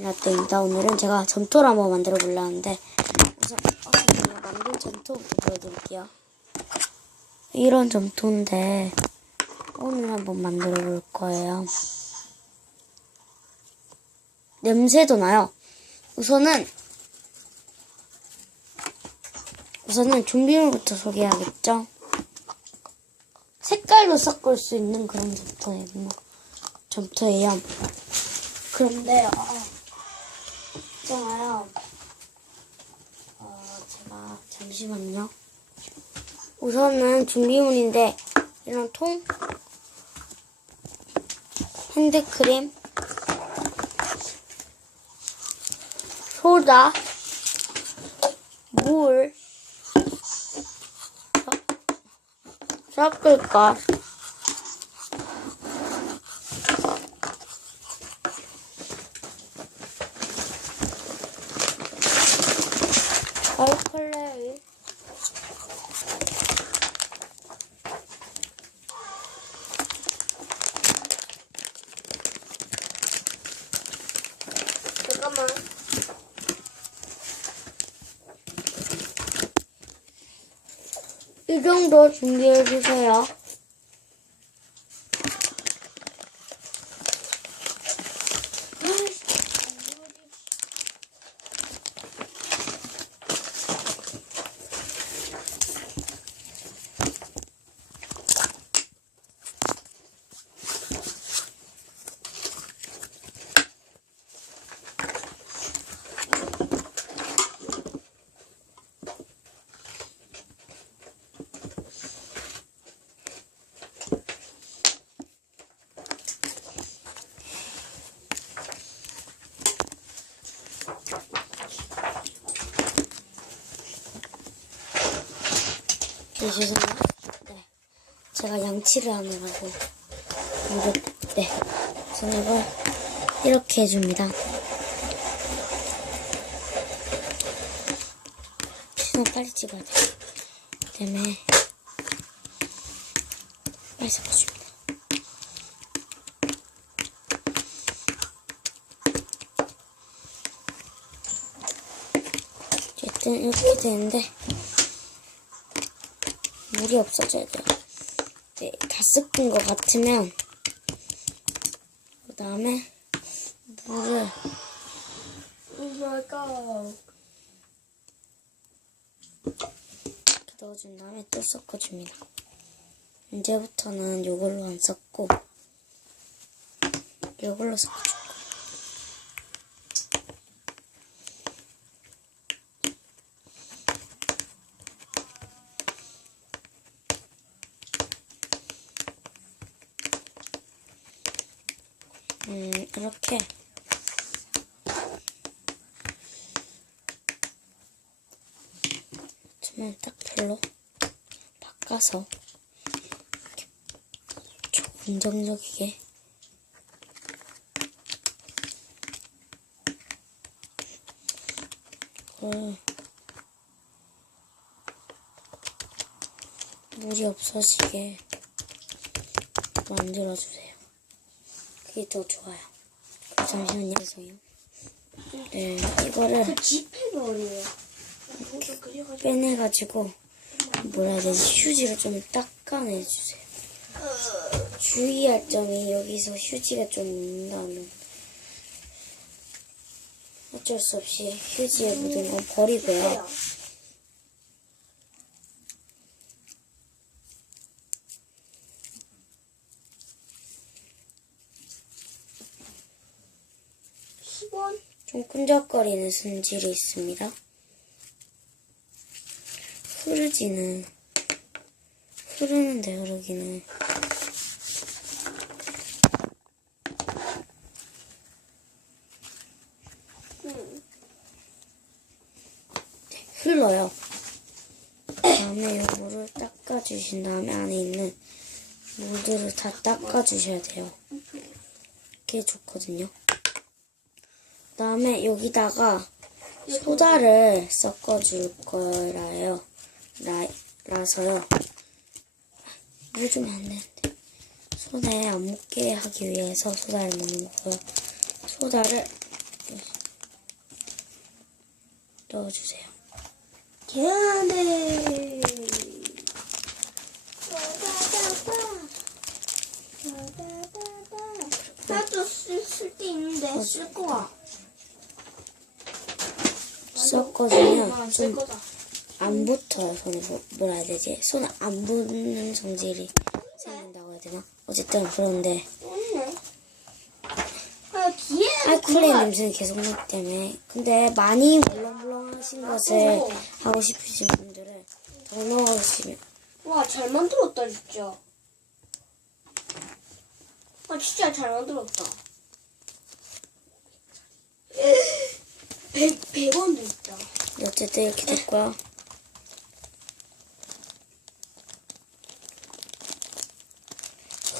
라떼입니다. 오늘은 제가 점토를 한번 만들어 보려 하는데 우선 어, 제가 만든 점토부터 보여드릴게요. 이런 점토인데 오늘 한번 만들어 볼 거예요. 냄새도 나요. 우선은 우선은 준비물부터 소개해야겠죠. 색깔도 섞을 수 있는 그런 점토예요. 점토예요. 그런데 어, 있잖아요. 어, 제가 잠시만요. 우선은 준비물인데 이런 통, 핸드크림, 소다, 물, 것, 알콜레 잠깐만. 이 정도 준비해 주세요. 네, 죄송해요. 네. 제가 양치를 하느라고. 네. 저는 이걸 이렇게 해줍니다. 시선 빨리 찍어야 돼. 때문에 빨리 섞어줍니다. 어쨌든 이렇게 되는데 물이 없어져야 돼요. 네, 다 섞은 것 같으면 그 다음에 물을 Oh. 이렇게 넣어준 다음에 또 섞어줍니다. 이제부터는 이걸로 안 섞고 이걸로 거예 이렇게. 저는 딱 별로 바꿔서 긍정적이게. 이걸 물이 없어지게 만들어주세요. 그게 더 좋아요. 잠시만요, 죄송해요. 네, 이거를. 이거 그려가지고. 빼내가지고 뭐라 해야 되지 휴지로 좀 닦아내주세요. 주의할 점이 여기서 휴지가 좀 묻는다면 어쩔 수 없이 휴지에 묻은 건 버리고요. 좀 끈적거리는 승질이 있습니다. 흐르지는 흐르는데 흐르기는 응. 흘러요. 다음에 이 물을 닦아주신 다음에 안에 있는 물들을 다 닦아주셔야 돼요. 그게 좋거든요. 그 다음에 여기다가 소다를 섞어줄 거라요. 라, 라서요. 물 주면 안 되는데. 소다에 안 묻게 하기 위해서 소다를 넣는 거고요. 소다를 넣어주세요. 계란에 나도 쓸데 있는데 쓸 거야. 섞어주면 쓸좀 거다. 안 붙어요. 손에 뭐, 뭐라 해야 되지? 손에 안 붙는 성질이 생긴다고 해야 되나? 어쨌든 그런데 없네. 아 알코올의 냄새는 계속 나기 때문에 근데 많이 물렁물렁하신 것을 어. 하고 싶으신 분들은 더 넣으시면 와 잘 만들었다 진짜. 아 진짜 잘 만들었다. 100, 100원도 있다. 어쨌든 이렇게 됐고요.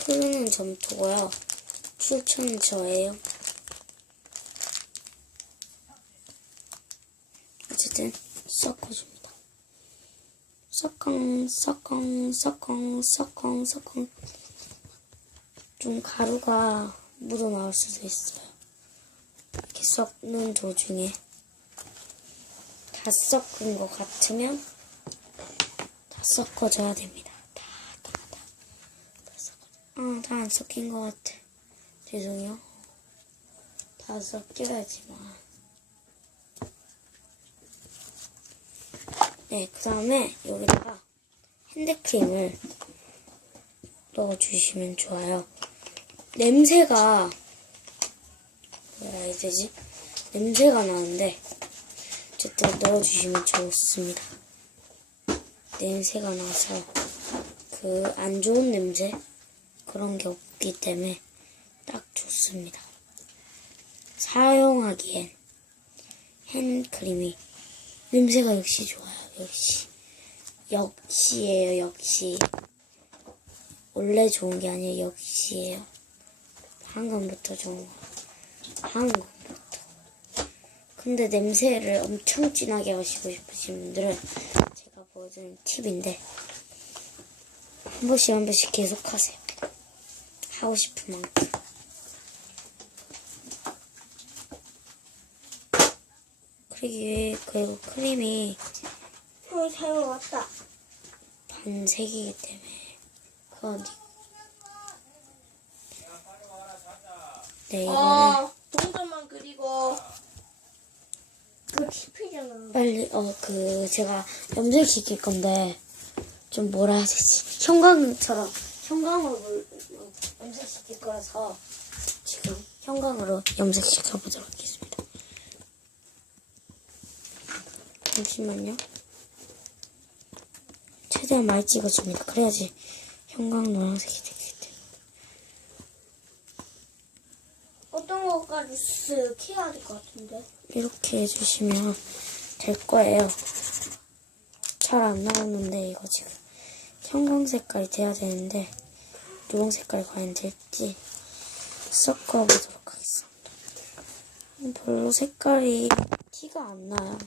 흐르는 점토고요. 출처는 저예요. 어쨌든 섞어줍니다. 섞엉 섞엉 섞엉 섞엉 섞엉 좀 가루가 묻어나올 수도 있어요. 이렇게 섞는 도중에 다 섞은 것 같으면 다 섞어줘야 됩니다. 다, 다, 다. 다 섞어. 아, 다 안 섞인 것 같아. 죄송해요. 다 섞여야지만. 네, 그 다음에 여기다가 핸드크림을 넣어주시면 좋아요. 냄새가, 뭐라 해야 되지? 냄새가 나는데, 어쨌든 넣어주시면 좋습니다. 냄새가 나서 그 안 좋은 냄새 그런 게 없기 때문에 딱 좋습니다. 사용하기엔 핸크림이 냄새가 역시 좋아요. 역시 역시예요. 역시 원래 좋은 게 아니에요. 역시예요. 방금부터 좋은 거. 방금. 근데 냄새를 엄청 진하게 하시고 싶으신 분들은 제가 보여드린 팁인데 한 번씩 한 번씩 계속 하세요. 하고 싶은 만큼. 그리고 그리고 크림이 형이 사용 왔다. 반색이기 때문에 그건 네 이거를 어, 동전만 그리고 그 팁이잖아. 빨리 어 그 제가 염색 시킬 건데 좀 뭐라 해야 되지 형광처럼 형광으로 물- 어, 염색 시킬 거라서 지금 형광으로 염색 시켜 보도록 하겠습니다. 잠시만요. 최대한 많이 찍어줍니다. 그래야지 형광 노란색이 되 거까지 쓱 해야 될 것 같은데. 이렇게 해주시면 될 거예요. 잘 안 나오는데 이거 지금 형광 색깔이 돼야 되는데 노랑 색깔이 과연 될지 섞어보도록 하겠습니다. 별로 색깔이 티가 안 나요.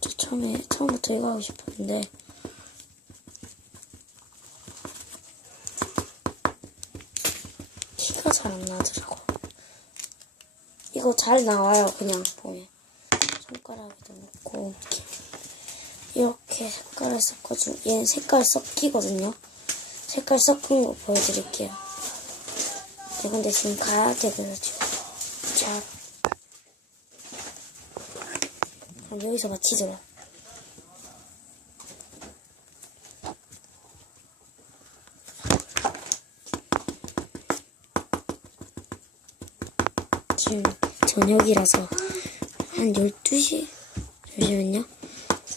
저 처음에 처음부터 이거 하고 싶었는데 티가 잘 안 나더라고. 이거 잘 나와요 그냥 보면. 손가락에도 넣고 이렇게. 이렇게 색깔을 섞어주 얘는 색깔 섞이거든요. 색깔 섞은 거 보여드릴게요. 네, 근데 지금 가야 되거든요 자. 여기서 마치도록 지금 저녁이라서 한 12시? 잠시만요.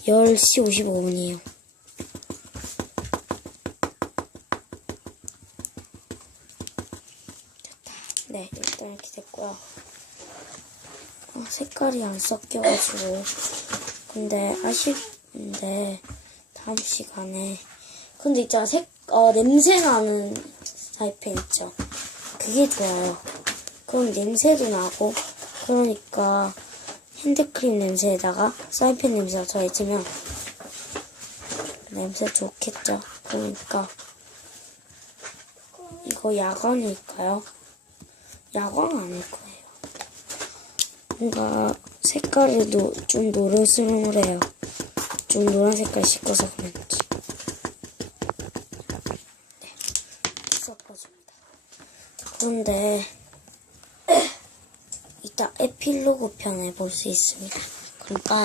10시 55분이에요. 네, 일단 이렇게 됐고요. 어, 색깔이 안 섞여가지고. 근데 아쉽는데, 다음 시간에. 근데 있잖아, 색, 어, 냄새 나는 사이펜 있죠. 그게 좋아요. 그럼 냄새도 나고, 그러니까 핸드크림 냄새에다가 사이팬 냄새가 더해지면 냄새 좋겠죠. 그러니까 이거 야광일까요? 야광 아닐 거예요. 뭔가 색깔이 노, 좀 노릇스름해요. 좀 노란 색깔 씻어서 그런지. 19편을 볼 수 있습니다. 그럼 빠